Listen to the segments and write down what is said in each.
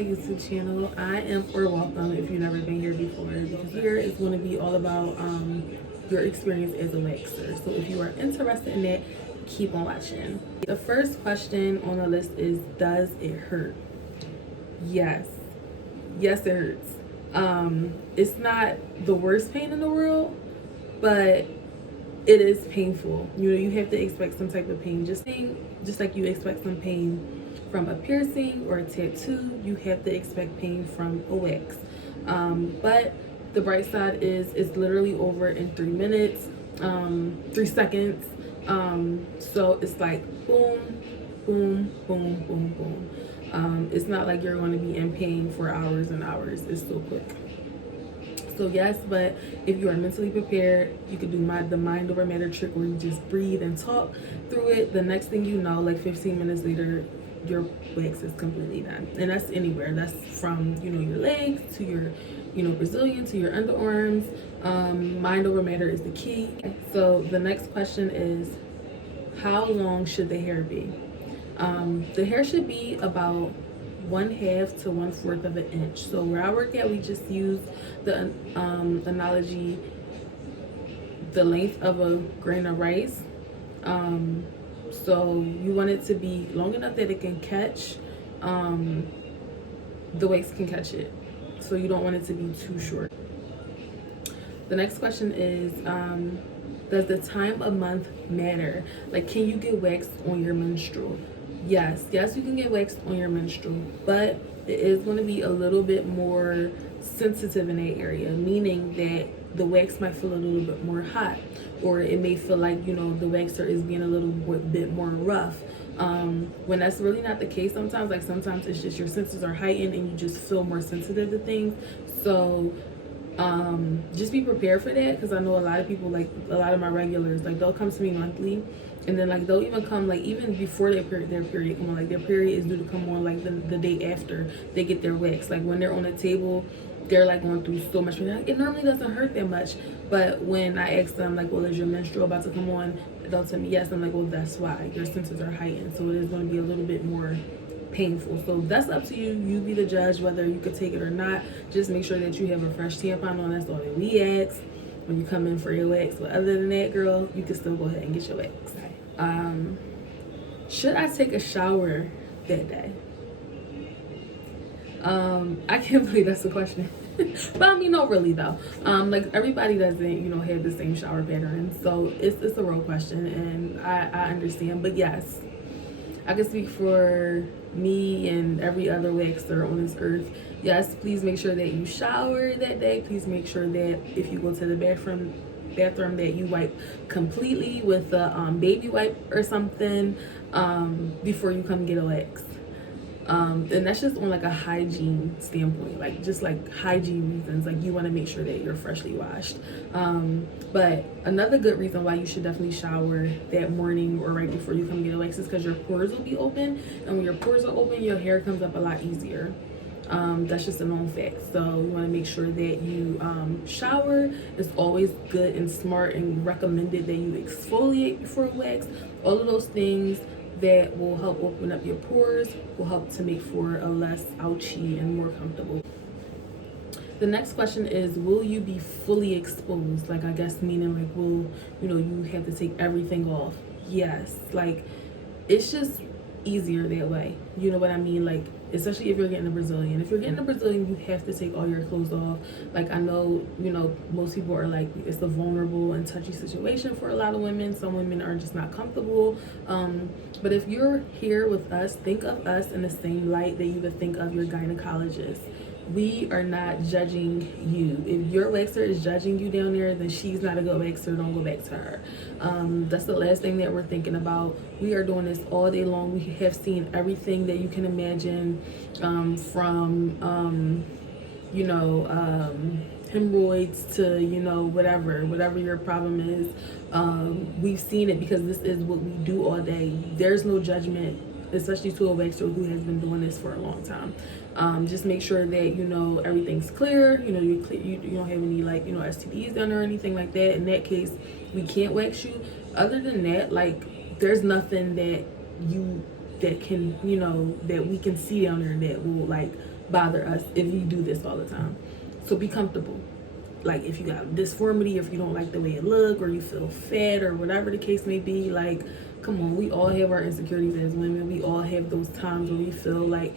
my YouTube channel. I am, or welcome if you've never been here before, because here is going to be all about your experience as a waxer. So if you are interested in that, keep on watching. The first question on the list is, does it hurt? Yes. Yes, it hurts. It's not the worst pain in the world, but it is painful. You know, you have to expect some type of pain. Just like you expect some pain from a piercing or a tattoo, you have to expect pain from a wax. But the bright side is it's literally over in 3 minutes, 3 seconds. So it's like boom, boom, boom, boom, boom. It's not like you're going to be in pain for hours and hours. It's so quick. So yes, but if you are mentally prepared, you could do the mind over matter trick where you just breathe and talk through it. The next thing you know, like 15 minutes later, your wax is completely done. And that's anywhere. That's from, you know, your legs to your, you know, Brazilian to your underarms. Mind over matter is the key. So the next question is, how long should the hair be? The hair should be about 1/2 to 1/4 of an inch. So where I work at, we just use the analogy, the length of a grain of rice. So you want it to be long enough that it can catch, the wax can catch it. So you don't want it to be too short. The next question is, does the time of month matter? Like, can you get waxed on your menstrual? Yes, you can get waxed on your menstrual, but it is going to be a little bit more sensitive in that area, meaning that the wax might feel a little bit more hot, or it may feel like, you know, the waxer is being a little bit more rough. When that's really not the case sometimes. Like, sometimes it's just your senses are heightened and you just feel more sensitive to things. So just be prepared for that, because I know a lot of people, like a lot of my regulars, like they'll come to me monthly, and then like they'll even come like even before their period come on. Like their period is due to come on like the day after they get their wax. Like when they're on the table, they're like going through so much. It normally doesn't hurt that much, but when I ask them like, well, is your menstrual about to come on, they'll tell me yes. I'm like, well, that's why your senses are heightened, so it is going to be a little bit more painful. So that's up to you. You be the judge whether you could take it or not. Just make sure that you have a fresh tampon on. That's all that we ask when you come in for your wax. But other than that, girl, you can still go ahead and get your wax. Should I take a shower that day? I can't believe that's the question. But I mean, no, really though. Like everybody doesn't, you know, have the same shower pattern, so it's a real question, and I understand. But yes, I can speak for me and every other waxer on this earth. Yes, please make sure that you shower that day. Please make sure that if you go to the bathroom that you wipe completely with a baby wipe or something before you come get a wax. And that's just on like a hygiene standpoint, like just like hygiene reasons. Like you want to make sure that you're freshly washed. But another good reason why you should definitely shower that morning or right before you come get a wax is because your pores will be open, and when your pores are open, your hair comes up a lot easier. That's just a known fact. So you want to make sure that you shower. It's always good and smart and recommended that you exfoliate before wax. All of those things that will help open up your pores will help to make for a less ouchy and more comfortable. The next question is, will you be fully exposed? Like, I guess meaning like, will, you know, you have to take everything off? Yes. Like, it's just easier that way. You know what I mean? Like, especially if you're getting a Brazilian. If you're getting a Brazilian, you have to take all your clothes off. Like, I know, you know, most people are like, it's a vulnerable and touchy situation for a lot of women. Some women are just not comfortable. But if you're here with us, think of us in the same light that you would think of your gynecologist. We are not judging you. If your waxer is judging you down there, then she's not a good waxer. Don't go back to her. That's the last thing that we're thinking about. We are doing this all day long. We have seen everything that you can imagine, from you know, hemorrhoids to, you know, whatever your problem is. We've seen it because this is what we do all day. There's no judgment, especially to a waxer who has been doing this for a long time. Just make sure that, you know, everything's clear. You know, you don't have any, like, you know, STDs done or anything like that. In that case, we can't wax you. Other than that, like, there's nothing that can, you know, that we can see down there that will like bother us if we do this all the time. So be comfortable. Like if you got dysphoria, if you don't like the way it look, or you feel fat, or whatever the case may be, like, come on, we all have our insecurities as women. We all have those times where we feel like,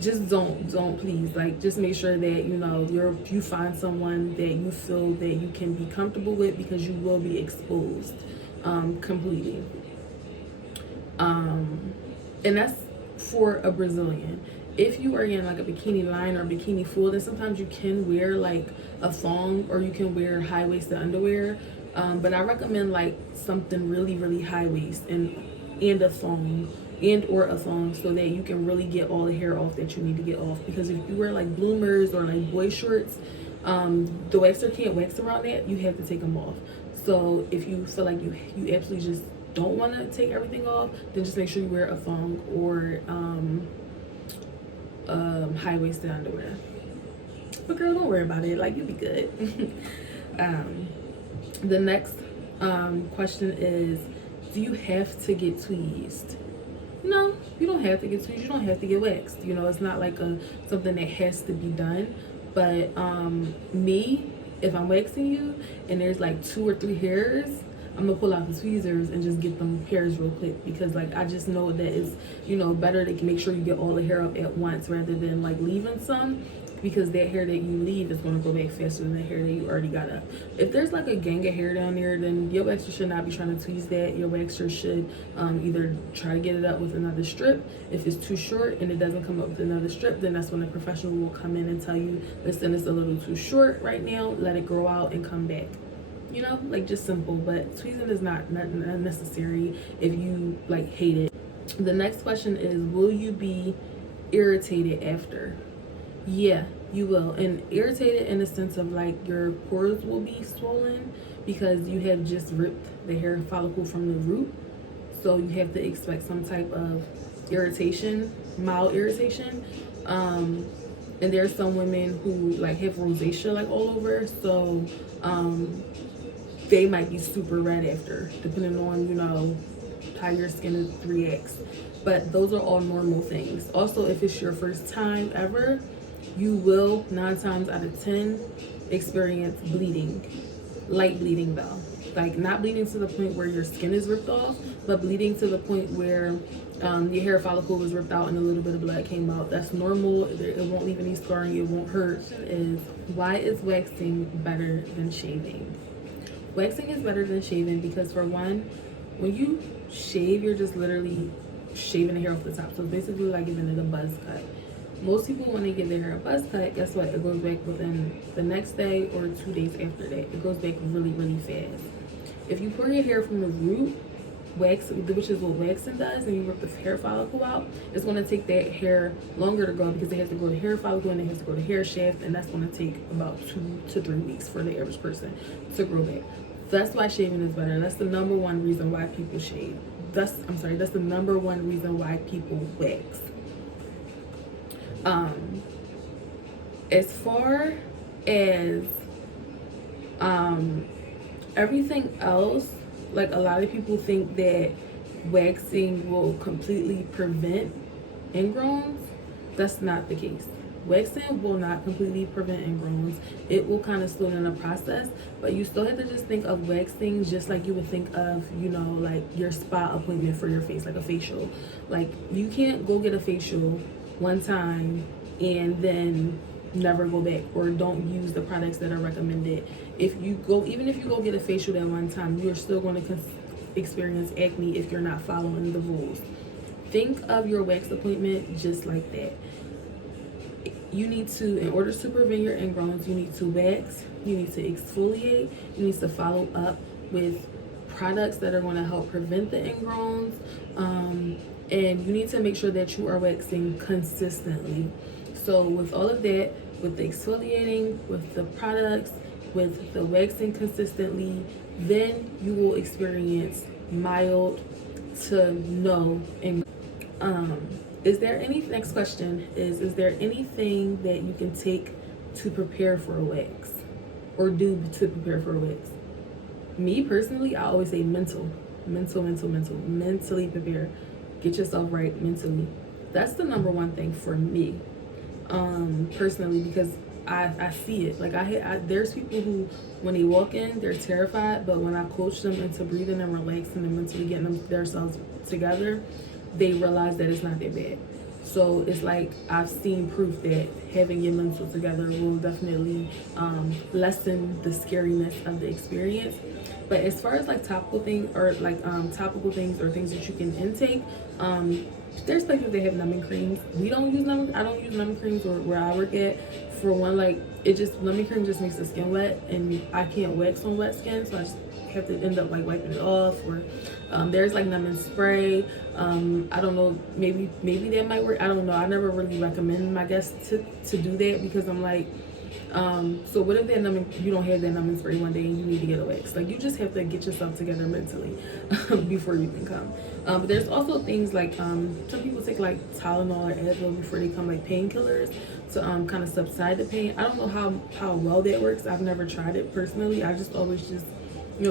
just don't please, like, just make sure that you find someone that you feel that you can be comfortable with, because you will be exposed completely. And that's for a Brazilian. If you are in like a bikini line or bikini full, then sometimes you can wear like a thong, or you can wear high-waisted underwear. But I recommend like something really, really high waist and a thong, or a thong, so that you can really get all the hair off that you need to get off. Because if you wear like bloomers or like boy shorts, the waxer can't wax around that. You have to take them off. So if you feel like you absolutely just don't want to take everything off, then just make sure you wear a thong or high-waisted underwear. But girl, don't worry about it, like, you'll be good. The next question is, do you have to get tweezed? No, you don't have to get tweezed. You don't have to get waxed. It's not like something that has to be done. But me, if I'm waxing you and there's like 2 or 3 hairs, I'm gonna pull out the tweezers and just get them hairs real quick, because like I just know that it's better to make sure you get all the hair up at once rather than like leaving some, because that hair that you leave is going to go back faster than the hair that you already got up. If there's like a gang of hair down there, then your waxer should not be trying to tweeze that. Your waxer should either try to get it up with another strip. If it's too short and it doesn't come up with another strip, then that's when the professional will come in and tell you, listen, it's a little too short right now, let it grow out and come back. Like, just simple. But tweezing is not necessary if you like hate it. The next question is, will you be irritated after? Yeah, you will. And irritated in the sense of like your pores will be swollen, because you have just ripped the hair follicle from the root. So you have to expect some type of irritation, mild irritation. And there's some women who like have rosacea like all over, so they might be super red after, depending on how your skin reacts. But those are all normal things. Also, if it's your first time ever, you will 9 times out of 10 experience bleeding. Light bleeding though, like not bleeding to the point where your skin is ripped off, but bleeding to the point where your hair follicle was ripped out and a little bit of blood came out. That's normal. It won't leave any scarring. It won't hurt. Why is waxing better than shaving? Waxing is better than shaving because, for one, when you shave, you're just literally shaving the hair off the top. So basically like giving it a buzz cut. Most people, when they give their hair a buzz cut, guess what? It goes back within the next day or 2 days after that. It goes back really, really fast. If you pull your hair from the root, which is what waxing does, and you rip the hair follicle out, it's going to take that hair longer to grow, because it has to grow the hair follicle and it has to grow the hair shaft, and that's going to take about 2 to 3 weeks for the average person to grow back. That's why shaving is better. That's the number one reason why people shave. That's the number one reason why people wax. As far as everything else, like, a lot of people think that waxing will completely prevent ingrowns. That's not the case. Waxing will not completely prevent ingrowns. It will kind of slow down the process, but you still have to just think of waxing just like you would think of, like your spa appointment for your face, like a facial. Like, you can't go get a facial one time and then never go back, or don't use the products that are recommended. Even if you go get a facial that one time, you're still going to experience acne if you're not following the rules. Think of your wax appointment just like that. You need to, in order to prevent your ingrowns, you need to wax, you need to exfoliate, you need to follow up with products that are going to help prevent the ingrowns, and you need to make sure that you are waxing consistently. So with all of that, with the exfoliating, with the products, with the waxing consistently, then you will experience mild to no ingrowns. Next question is there anything that you can take to prepare for a wax, or do to prepare for a wax? Me personally, I always say mentally prepare. Get yourself right mentally. That's the number one thing for me. personally, because I see it. Like there's people who, when they walk in, they're terrified, but when I coach them into breathing and relaxing and mentally getting themselves together, they realize that it's not that bad. So it's like I've seen proof that having your mental together will definitely lessen the scariness of the experience. But as far as like topical things or like topical things or things that you can intake, there's places that have numbing creams. We don't use numbing. I don't use numbing creams where I work at. For one, like numbing cream just makes the skin wet, and I can't wax on wet skin, so I just have to end up like wiping it off. Or there's like numbing spray. I don't know, maybe that might work. I don't know. I never really recommend my guests to do that, because I'm like, so what if you don't have that numbing spray one day and you need to get a wax? Like, you just have to get yourself together mentally before you can come. But there's also things like some people take like Tylenol or Advil before they come, like painkillers, to kind of subside the pain. I don't know how well that works. I've never tried it personally. I just always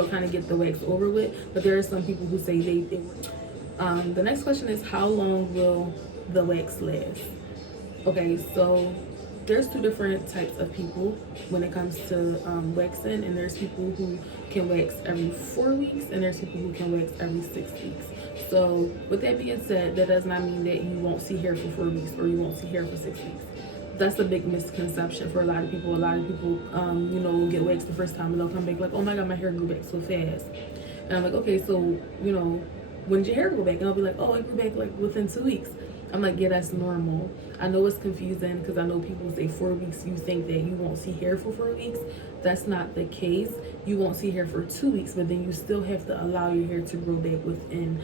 kind of get the wax over with. But there are some people who say they work. The next question is, how long will the wax last? Okay, so there's two different types of people when it comes to waxing, and there's people who can wax every 4 weeks, and there's people who can wax every 6 weeks. So with that being said, that does not mean that you won't see hair for 4 weeks or you won't see hair for 6 weeks. That's a big misconception for a lot of people. A lot of people, will get waxed the first time and they'll come back like, oh my God, my hair grew back so fast. And I'm like, okay, so, when did your hair grow back? And I'll be like, oh, it grew back like within 2 weeks. I'm like, yeah, that's normal. I know it's confusing because I know people say 4 weeks, you think that you won't see hair for 4 weeks. That's not the case. You won't see hair for 2 weeks, but then you still have to allow your hair to grow back within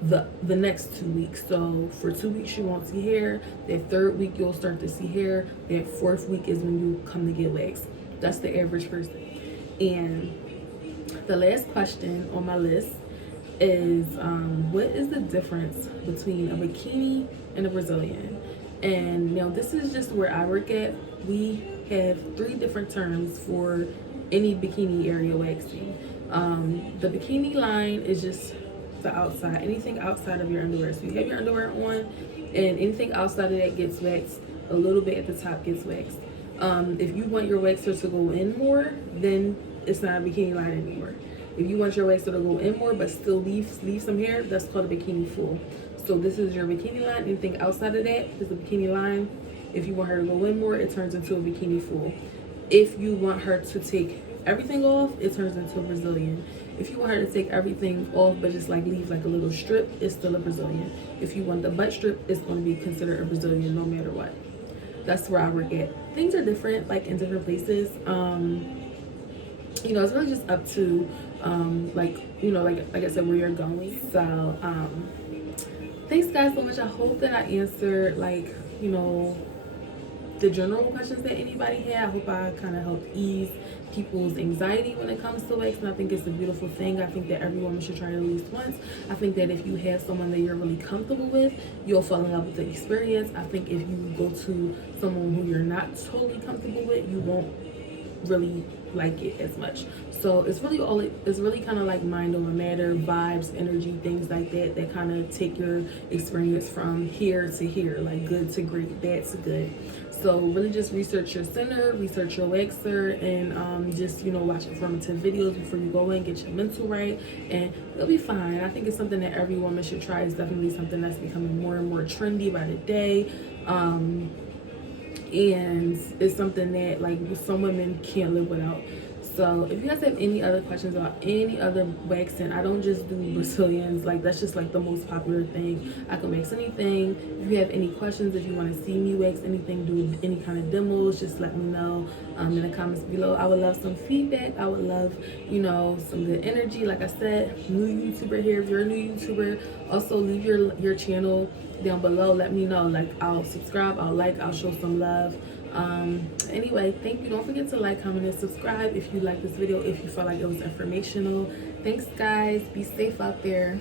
the next 2 weeks. So for 2 weeks you won't see hair. That third week you'll start to see hair. That fourth week is when you come to get waxed. That's the average person. And the last question on my list is what is the difference between a bikini and a Brazilian? And now this is just where I work at. We have 3 different terms for any bikini area waxing. The bikini line is just the outside, anything outside of your underwear. So you have your underwear on, and anything outside of that gets waxed. A little bit at the top gets waxed. If you want your waxer to go in more, then it's not a bikini line anymore. If you want your waxer to go in more but still leave some hair, that's called a bikini full. So this is your bikini line. Anything outside of that is a bikini line. If you want her to go in more, it turns into a bikini full. If you want her to take everything off, it turns into a Brazilian. If you want her to take everything off but just like leave like a little strip, it's still a Brazilian. If you want the butt strip, it's going to be considered a Brazilian no matter what. That's where I work at. Things are different like in different places. It's really just up to like I said, where you're going. So thanks guys so much. I hope that I answered the general questions that anybody had. I hope I kind of helped ease people's anxiety when it comes to waxing. I think it's a beautiful thing. I think that every woman should try it at least once. I think that if you have someone that you're really comfortable with, you'll fall in love with the experience. I think if you go to someone who you're not totally comfortable with, you won't really like it as much. So it's really kind of like mind over matter, vibes, energy, things like that kind of take your experience from here to here, like good to great, bad to good. So really just research your center, research your waxer, and just watch informative videos before you go in, get your mental right, and it'll be fine. I think it's something that every woman should try. It's definitely something that's becoming more and more trendy by the day. And it's something that like some women can't live without. So if you guys have any other questions about any other waxing, I don't just do Brazilians. Like that's just like the most popular thing. I can wax anything. If you have any questions, if you want to see me wax anything, do any kind of demos, just let me know in the comments below. I would love some feedback. I would love some good energy. Like I said, new YouTuber here. If you're a new YouTuber, also leave your channel down below. Let me know. Like I'll subscribe, I'll show some love. Anyway, thank you. Don't forget to like, comment, and subscribe if you like this video, if you felt like it was informational. Thanks guys, be safe out there.